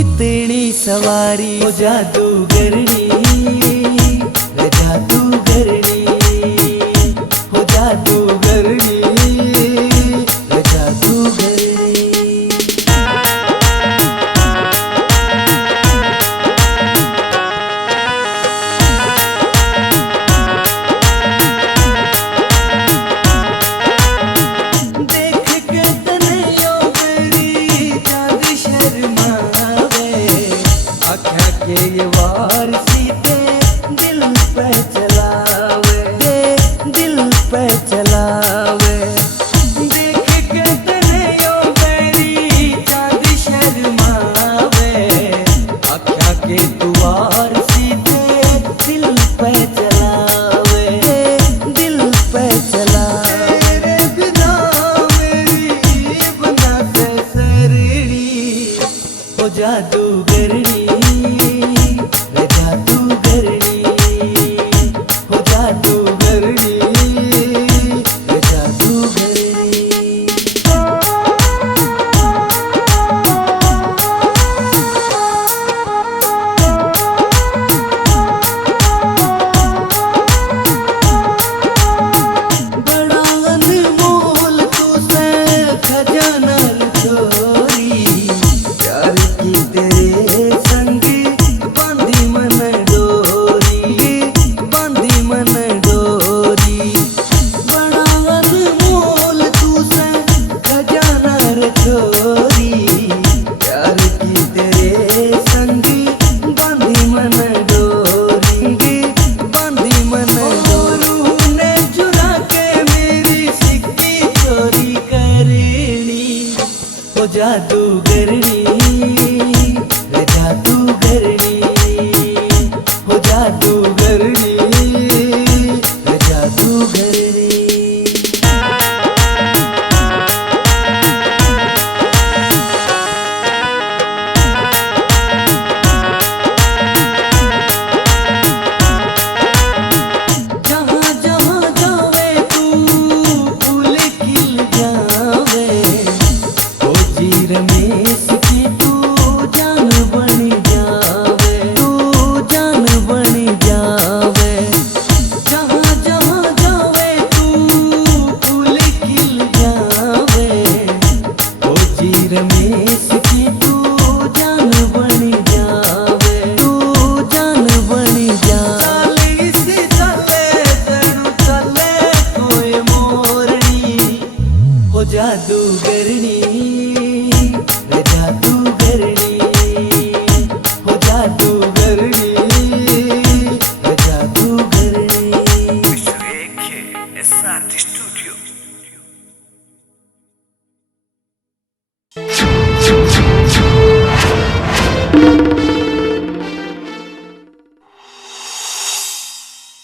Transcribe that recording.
इतनी सवारी हो जादूगरनी, जादूगरनी हो जादूगरनी, जादूगरनी। ये वार सीधे दिल पे चलावे, दिल पे चलावे। देख के तने यो मेरी चाँद शर्मावे, आँखा के दुआर सीधे दिल पे चलावे, दिल पे चलावे। तेरे बिना मेरी बना से सरड़ी हो जादूगरनी, जादूगरनी हो जादूगरनी, जादूगरनी। बड़ा अनमोल तुझसे खजाना चोरी, प्यार की तेरे संग बांधी मन डोरी, बांधी मन डोरी। बड़ा अनमोल तुझसे खजाना रे चोरी, प्यार की तेरे